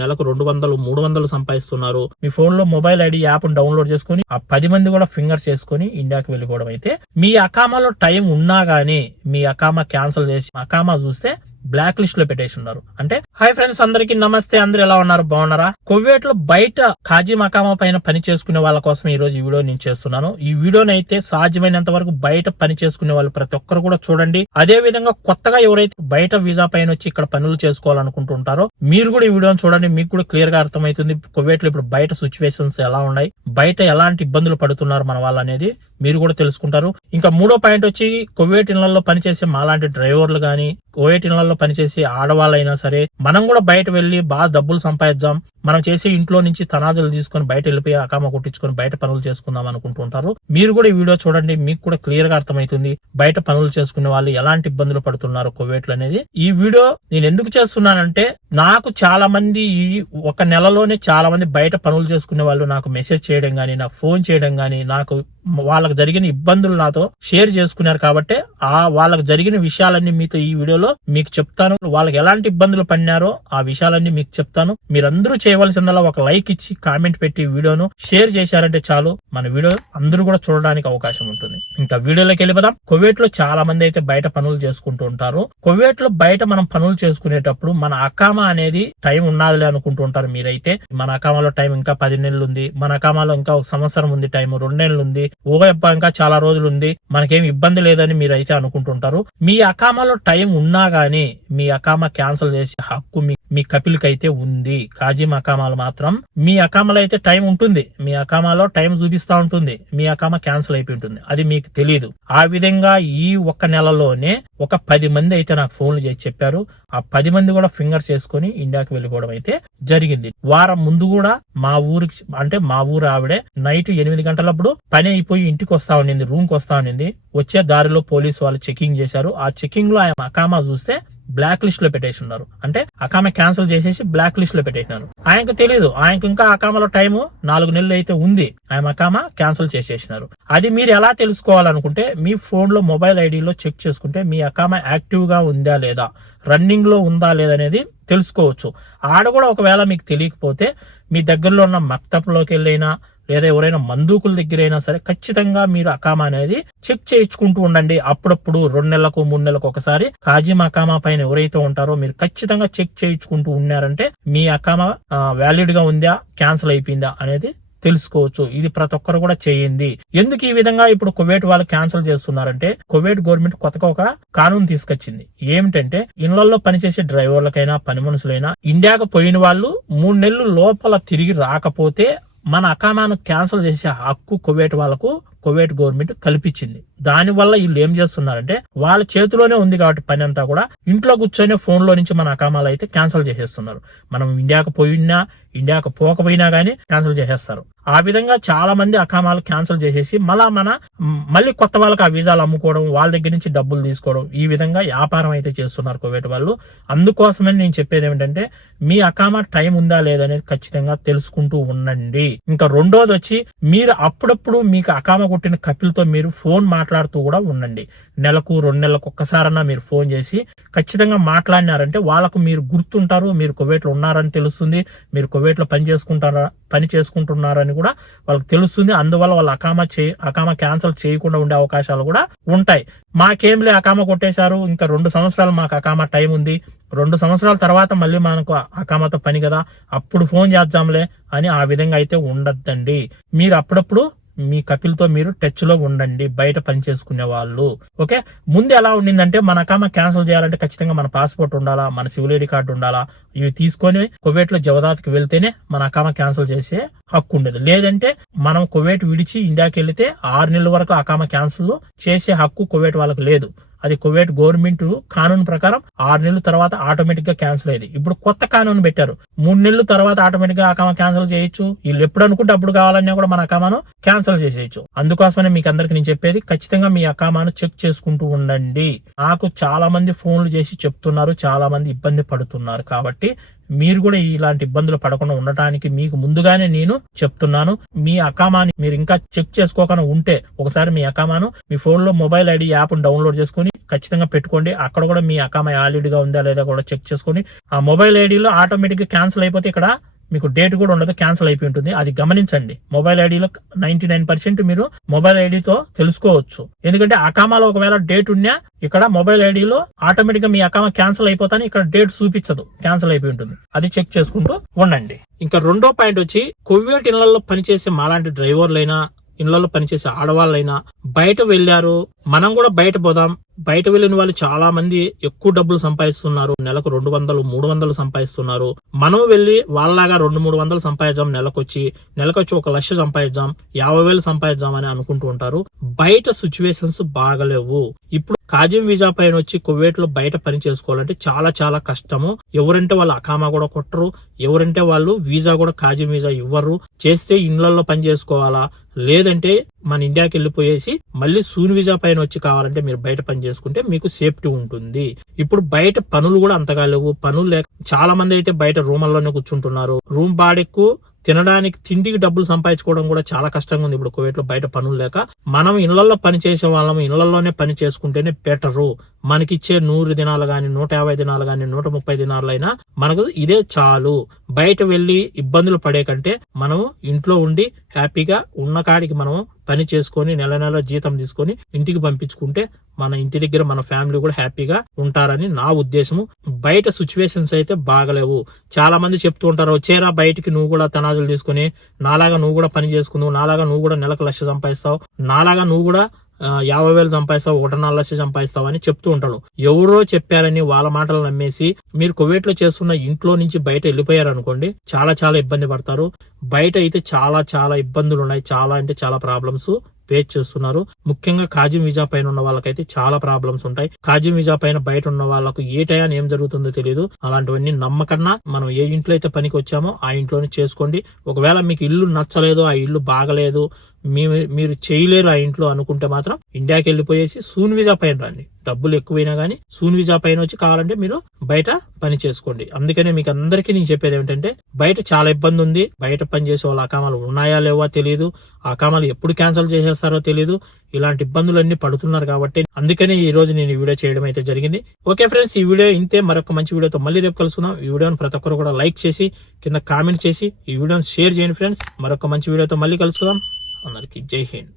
నెలకు రెండు వందలు మూడు వందలు సంపాదిస్తున్నారు. మీ ఫోన్లో మొబైల్ ఐడి యాప్ డౌన్లోడ్ చేసుకుని ఆ పది మంది కూడా ఫింగర్ చేసుకుని ఇండియాకి వెళ్ళిపోవడం అయితే మీ అకామాలో టైం ఉన్నా గానీ మీ అకామా క్యాన్సిల్ చేసి అకామా చూస్తే బ్లాక్ లిస్ట్లో పెట్టేసి ఉన్నారు అంటే హాయ్ ఫ్రెండ్స్ అందరికి నమస్తే అందరు ఎలా ఉన్నారు? బాగున్నారా? కువైట్లో బయట ఖాజీ మకామా పైన పని చేసుకునే వాళ్ళ కోసం ఈ రోజు ఈ వీడియో నేను చేస్తున్నాను. ఈ వీడియోని అయితే సాధ్యమైనంత వరకు బయట పని చేసుకునే వాళ్ళు ప్రతి ఒక్కరు కూడా చూడండి. అదే విధంగా కొత్తగా ఎవరైతే బయట వీసా పైన వచ్చి ఇక్కడ పనులు చేసుకోవాలనుకుంటుంటారో మీరు కూడా ఈ వీడియోని చూడండి మీకు కూడా క్లియర్గా అర్థమవుతుంది. కువైట్లో ఇప్పుడు బయట సిచ్యువేషన్స్ ఎలా ఉన్నాయి బయట ఎలాంటి ఇబ్బందులు పడుతున్నారు మన వాళ్ళు అనేది మీరు కూడా తెలుసుకుంటారు. ఇంకా మూడో పాయింట్ వచ్చి కువైట్ ఇళ్ళలో పనిచేసే మాలాంటి డ్రైవర్లు గాని కువైట్ ఇళ్ళలో పనిచేసే ఆడవాళ్ళైనా సరే మనం కూడా బయట వెళ్ళి బాగా డబ్బులు సంపాదిద్దాం మనం చేసే ఇంట్లో నుంచి తనాజులు తీసుకొని బయట వెళ్ళిపోయి అకామ కొట్టించుకొని బయట పనులు చేసుకుందాం అనుకుంటుంటారు. మీరు కూడా ఈ వీడియో చూడండి మీకు కూడా క్లియర్గా అర్థమవుతుంది బయట పనులు చేసుకునే వాళ్ళు ఎలాంటి ఇబ్బందులు పడుతున్నారు కువైట్లు అనేది. ఈ వీడియో నేను ఎందుకు చేస్తున్నానంటే నాకు చాలా మంది ఈ ఒక నెలలోనే చాలా మంది బయట పనులు చేసుకునే వాళ్ళు నాకు మెసేజ్ చేయడం గానీ నాకు ఫోన్ చేయడం గానీ నాకు వాళ్ళకి జరిగిన ఇబ్బందులు నాతో షేర్ చేసుకున్నారు కాబట్టి ఆ వాళ్ళకి జరిగిన విషయాలన్నీ మీతో ఈ వీడియోలో మీకు చెప్తాను. వాళ్ళకి ఎలాంటి ఇబ్బందులు పడినారో ఆ విషయాలన్నీ మీకు చెప్తాను. మీరందరూ చేయవలసిందల్లా ఒక లైక్ ఇచ్చి కామెంట్ పెట్టి వీడియోను షేర్ చేశారంటే చాలు. మన వీడియో అందరూ కూడా చూడడానికి అవకాశం ఉంటుంది. ఇంకా వీడియోలోకి వెళ్ళిపోదాం. కువైట్లో చాలా మంది అయితే బయట పనులు చేసుకుంటూ ఉంటారు. కువైట్లో బయట మనం పనులు చేసుకునేటప్పుడు మన అకామా అనేది టైం ఉన్నదిలే అనుకుంటూ ఉంటారు మీరైతే. మన అకామాలో టైం ఇంకా పది నెలలు ఉంది. మన అకామాలో ఇంకా ఒక సంవత్సరం ఉంది టైం రెండు నెలలు ఉంది. ఓ ఇంకా చాలా రోజులు ఉంది మనకేం ఇబ్బంది లేదని మీరైతే అనుకుంటుంటారు. మీ అకామాలో టైం ఉన్నా గానీ మీ అకామా క్యాన్సిల్ చేసే హక్కు మీ మీ కపిల్కి అయితే ఉంది. కాజీ అకామాలు మాత్రం మీ అకామాలో అయితే టైం ఉంటుంది. మీ అకామాలో టైం చూపిస్తా ఉంటుంది. మీ అకామా క్యాన్సిల్ అయిపోయి ఉంటుంది. అది మీకు తెలియదు ఆ విధంగా ఈ ఒక్క నెలలోనే ఒక పది మంది అయితే నాకు ఫోన్లు చేసి చెప్పారు. ఆ పది మంది కూడా ఫింగర్ చేసుకుని ఇండియాకి వెళ్ళిపోవడం అయితే జరిగింది. వారం ముందు కూడా మా ఊరికి అంటే మా ఊరు ఆవిడే నైట్ ఎనిమిది గంటలప్పుడు పని అయిపోయి ఇంటికి వస్తా ఉండింది రూమ్కి వస్తా ఉండింది. వచ్చే దారిలో పోలీసు వాళ్ళు చెకింగ్ చేశారు. ఆ చెకింగ్లో ఆయన అకామా చూస్తే బ్లాక్ లిస్ట్లో పెట్టేసి ఉన్నారు. అంటే అకామ క్యాన్సిల్ చేసేసి బ్లాక్ లిస్ట్లో పెట్టేసినారు. ఆయనకు తెలియదు ఆయనకు ఇంకా అకామలో టైము నాలుగు నెలలు అయితే ఉంది. ఆయన అకామ క్యాన్సిల్ చేసేసినారు. అది మీరు ఎలా తెలుసుకోవాలనుకుంటే మీ ఫోన్లో మొబైల్ ఐడిలో చెక్ చేసుకుంటే మీ అకామ యాక్టివ్గా ఉందా లేదా రన్నింగ్లో ఉందా లేదా అనేది తెలుసుకోవచ్చు. ఆడ కూడా ఒకవేళ మీకు తెలియకపోతే మీ దగ్గరలో ఉన్న మక్తప్లోకి వెళ్ళైనా లేదా ఎవరైనా మందూకుల దగ్గర అయినా సరే ఖచ్చితంగా మీరు అకామా అనేది చెక్ చేయించుకుంటూ ఉండండి. అప్పుడప్పుడు రెండు నెలలకు మూడు నెలలకు ఒకసారి కాజిం అకామా పైన ఎవరైతే ఉంటారో మీరు ఖచ్చితంగా చెక్ చేయించుకుంటూ ఉన్నారంటే మీ అకామా వ్యాలిడ్గా ఉందా క్యాన్సిల్ అయిపోయిందా అనేది తెలుసుకోవచ్చు. ఇది ప్రతి ఒక్కరు కూడా చేయండి. ఎందుకు ఈ విధంగా ఇప్పుడు కువైట్ వాళ్ళు క్యాన్సిల్ చేస్తున్నారంటే కువైట్ గవర్నమెంట్ కొత్తగా ఒక కానూన్ తీసుకొచ్చింది. ఏమిటంటే ఇళ్ళలో పనిచేసే డ్రైవర్లకైనా పని మనుషులైనా ఇండియాకు పోయిన వాళ్ళు మూడు నెలలు లోపల తిరిగి రాకపోతే మన అకామాను క్యాన్సిల్ చేసే హక్కు కువైట్ వాళ్ళకు కువైట్ గవర్నమెంట్ కల్పించింది. దానివల్ల వీళ్ళు ఏం చేస్తున్నారంటే వాళ్ళ చేతిలోనే ఉంది కాబట్టి పని అంతా కూడా ఇంట్లో కూర్చొని ఫోన్లో నుంచి మన అకామాలు అయితే క్యాన్సిల్ చేసేస్తున్నారు. మనం ఇండియాకు పోయినా ఇండియాకు పోకపోయినా గానీ క్యాన్సిల్ చేసేస్తారు. ఆ విధంగా చాలా మంది అకామాలు క్యాన్సిల్ చేసేసి మళ్ళా మన మళ్ళీ కొత్త వాళ్ళకి ఆ వీసాలు అమ్ముకోవడం వాళ్ళ దగ్గర నుంచి డబ్బులు తీసుకోవడం ఈ విధంగా వ్యాపారం అయితే చేస్తున్నారు కువైట్ వాళ్ళు. అందుకోసమని నేను చెప్పేది ఏమిటంటే మీ అకామా టైం ఉందా లేదనేది ఖచ్చితంగా తెలుసుకుంటూ ఉండండి. ఇంకా రెండోది వచ్చి మీరు అప్పుడప్పుడు మీకు అకామా కొట్టిన కపిల్తో మీరు ఫోన్ మాట్లాడుతూ కూడా ఉండండి. నెలకు రెండు నెలలకు ఒక్కసారన్నా మీరు ఫోన్ చేసి ఖచ్చితంగా మాట్లాడినారంటే వాళ్ళకు మీరు గుర్తుంటారు మీరు కువైట్లో ఉన్నారని తెలుస్తుంది మీరు కువైట్లో పని చేసుకుంటారా పని చేసుకుంటున్నారని కూడా వాళ్ళకి తెలుస్తుంది. అందువల్ల వాళ్ళు అకామా చే అకామా క్యాన్సిల్ చేయకుండా ఉండే అవకాశాలు కూడా ఉంటాయి. మాకేంలే అకామా కొట్టేశారు ఇంకా రెండు సంవత్సరాలు మాకు అకామా టైం ఉంది. రెండు సంవత్సరాల తర్వాత మళ్ళీ మనకు అకామాతో పని కదా అప్పుడు ఫోన్ చేద్దాంలే అని ఆ విధంగా అయితే ఉండద్దండి. మీరు అప్పుడప్పుడు మీ కపిల్తో మీరు టచ్లో ఉండండి బయట పని చేసుకునే వాళ్ళు. ఓకే? ముందు ఎలా ఉండిందంటే మన అకామ క్యాన్సిల్ చేయాలంటే ఖచ్చితంగా మన పాస్పోర్ట్ ఉండాలా మన సివిల్ ఐడి కార్డు ఉండాలా ఇవి తీసుకొని కువైట్లో జవదాత్కి వెళ్తేనే మన అకామ క్యాన్సిల్ చేసే హక్కు ఉండేది. లేదంటే మనం కువైట్ విడిచి ఇండియాకి వెళితే ఆరు నెలల వరకు అకామ క్యాన్సిల్ చేసే హక్కు కువైట్ వాళ్ళకి లేదు. అది కువైట్ గవర్నమెంట్ కానూన్ ప్రకారం ఆరు నెలల తర్వాత ఆటోమేటిక్గా క్యాన్సిల్ అయ్యేది. ఇప్పుడు కొత్త కానూన్ పెట్టారు. మూడు నెలల తర్వాత ఆటోమేటిక్గా అకామా క్యాన్సిల్ చేయొచ్చు. వీళ్ళు ఎప్పుడు అనుకుంటే అప్పుడు కావాలన్నా కూడా మన అకామాను క్యాన్సిల్ చేసేయచ్చు. అందుకోసమనే మీకు అందరికి నేను చెప్పేది ఖచ్చితంగా మీ అకామాను చెక్ చేసుకుంటూ ఉండండి. నాకు చాలా మంది ఫోన్లు చేసి చెప్తున్నారు చాలా మంది ఇబ్బంది పడుతున్నారు. కాబట్టి మీరు కూడా ఇలాంటి ఇబ్బందులు పడకుండా ఉండటానికి మీకు ముందుగానే నేను చెప్తున్నాను. మీ అకామాని మీరు ఇంకా చెక్ చేసుకోకుండా ఉంటే ఒకసారి మీ అకామాను మీ ఫోన్లో మొబైల్ ఐడి యాప్ డౌన్లోడ్ చేసుకుని ఖచ్చితంగా పెట్టుకోండి. అక్కడ కూడా మీ అకామా వ్యాలిడ్గా ఉందా లేదా కూడా చెక్ చేసుకుని ఆ మొబైల్ ఐడిలో ఆటోమేటిక్ క్యాన్సిల్ అయిపోతే ఇక్కడ మీకు డేట్ కూడా ఉండదు క్యాన్సిల్ అయిపోయి ఉంటుంది. అది గమనించండి. మొబైల్ ఐడిలో నైన్టీ నైన్ పర్సెంట్ మీరు మొబైల్ ఐడితో తెలుసుకోవచ్చు. ఎందుకంటే అకామాలో ఒకవేళ డేట్ ఉన్నా ఇక్కడ మొబైల్ ఐడిలో ఆటోమేటిక్గా మీ అకామా క్యాన్సిల్ అయిపోతాను. ఇక్కడ డేట్ చూపించదు. క్యాన్సిల్ అయిపోయి ఉంటుంది. అది చెక్ చేసుకుంటూ ఉండండి. ఇంకా రెండో పాయింట్ వచ్చి కొవ్వేటి ఇళ్ళలో పనిచేసే మాలాంటి డ్రైవర్లైనా ఇళ్ళలో పనిచేసే ఆడవాళ్ళైనా బయట వెళ్ళారు మనం కూడా బయట పోదాం. బయట వెళ్ళిన వాళ్ళు చాలా మంది ఎక్కువ డబ్బులు సంపాదిస్తున్నారు. నెలకు రెండు వందలు మూడు వందలు సంపాదిస్తున్నారు. మనం వెళ్ళి వాళ్ళలాగా రెండు మూడు వందలు సంపాదిద్దాం నెలకొచ్చి నెలకొచ్చి ఒక లక్ష సంపాదిద్దాం యాభై వేలు సంపాదిద్దాం అని అనుకుంటూ ఉంటారు. బయట సిచ్యువేషన్స్ బాగలేవు. ఇప్పుడు కాజిం వీజా పైన వచ్చి కువైట్లో బయట పని చేసుకోవాలంటే చాలా చాలా కష్టము. ఎవరంటే వాళ్ళు అకామా కూడా కొట్టరు. ఎవరంటే వాళ్ళు వీజా కూడా కాజిం వీజా ఇవ్వరు. చేస్తే ఇండ్లలో పని చేసుకోవాలా? లేదంటే మన ఇండియాకి వెళ్ళిపోయేసి మళ్ళీ సూన్ వీసా పైన వచ్చి కావాలంటే మీరు బయట పని చేసుకుంటే మీకు సేఫ్టీ ఉంటుంది. ఇప్పుడు బయట పనులు కూడా అంతగా లేవు. పనులు లేక చాలా మంది అయితే బయట రూమల్లోనే కూర్చుంటున్నారు. రూమ్ బాడెక్కు తినడానికి తిండికి డబ్బులు సంపాదించుకోవడం కూడా చాలా కష్టంగా ఉంది. ఇప్పుడు కోవిడ్లో బయట పనులు లేక మనం ఇళ్ళలో పని చేసే వాళ్ళం ఇళ్ళలోనే పని చేసుకుంటేనే బెటరు. మనకిచ్చే నూరు దినాలు గాని నూట యాభై దినాలు గాని నూట ముప్పై దినాలైనా మనకు ఇదే చాలు. బయట వెళ్ళి ఇబ్బందులు పడే కంటే మనం ఇంట్లో ఉండి హ్యాపీగా ఉన్న కాడికి మనం పని చేసుకొని నెల నెల జీతం తీసుకొని ఇంటికి పంపించుకుంటే మన ఇంటి దగ్గర మన ఫ్యామిలీ కూడా హ్యాపీగా ఉంటారని నా ఉద్దేశము. బయట సిచ్యువేషన్స్ అయితే బాగలేవు. చాలా మంది చెప్తూ ఉంటారు వచ్చేరా బయటికి నువ్వు కూడా తనాజులు తీసుకుని నాలాగా నువ్వు కూడా పని చేసుకుందావు నాలాగా నువ్వు కూడా నెలకు లక్ష సంపాదిస్తావు నాలాగా నువ్వు కూడా యాభై వేలు సంపాదిస్తావు ఒకటిన్నర లక్ష సంపాదిస్తావు అని చెప్తూ ఉంటాడు. ఎవరో చెప్పారని వాళ్ళ మాటలు నమ్మేసి మీరు కువైట్లో చేస్తున్న ఇంట్లో నుంచి బయట వెళ్ళిపోయారు అనుకోండి చాలా చాలా ఇబ్బంది పడతారు. బయట అయితే చాలా చాలా ఇబ్బందులు ఉన్నాయి. చాలా అంటే చాలా ప్రాబ్లమ్స్ ఫేస్ చేస్తున్నారు. ముఖ్యంగా కాజిం వీజా పైన ఉన్న వాళ్ళకైతే చాలా ప్రాబ్లమ్స్ ఉంటాయి. కాజిం వీజా పైన బయట ఉన్న వాళ్ళకు ఏ టైం ఏం జరుగుతుందో తెలియదు అలాంటివన్నీ నమ్మకన్నా మనం ఏ ఇంట్లో అయితే పనికి వచ్చామో ఆ ఇంట్లోనే చేసుకోండి. ఒకవేళ మీకు ఇల్లు నచ్చలేదు ఆ ఇల్లు బాగలేదు మీరు చేయలేరు ఆ ఇంట్లో అనుకుంటే మాత్రం ఇండియాకి వెళ్ళిపోయేసి సూన్ వీజా పైన రండి. డబ్బులు ఎక్కువైనా కానీ సూన్ వీజా పైన వచ్చి కావాలంటే మీరు బయట పని చేసుకోండి. అందుకనే మీకు అందరికీ నేను చెప్పేది ఏమిటంటే బయట చాలా ఇబ్బంది ఉంది. బయట పని చేసే వాళ్ళ అకామాలు ఉన్నాయా లేవా తెలియదు ఆ అకామాలు ఎప్పుడు క్యాన్సిల్ చేసేస్తారో తెలియదు ఇలాంటి ఇబ్బందులన్నీ పడుతున్నారు కాబట్టి అందుకనే ఈ రోజు నేను ఈ వీడియో చేయడం అయితే జరిగింది. ఓకే ఫ్రెండ్స్ ఈ వీడియో ఇంతే. మరొక మంచి వీడియోతో మళ్ళీ రేపు కలుసుకుందాం. ఈ వీడియోని ప్రతి ఒక్కరు కూడా లైక్ చేసి కింద కామెంట్ చేసి ఈ వీడియోని షేర్ చేయండి ఫ్రెండ్స్. మరొక మంచి వీడియోతో మళ్ళీ కలుసుకుందాం. అందరికీ జై హింద్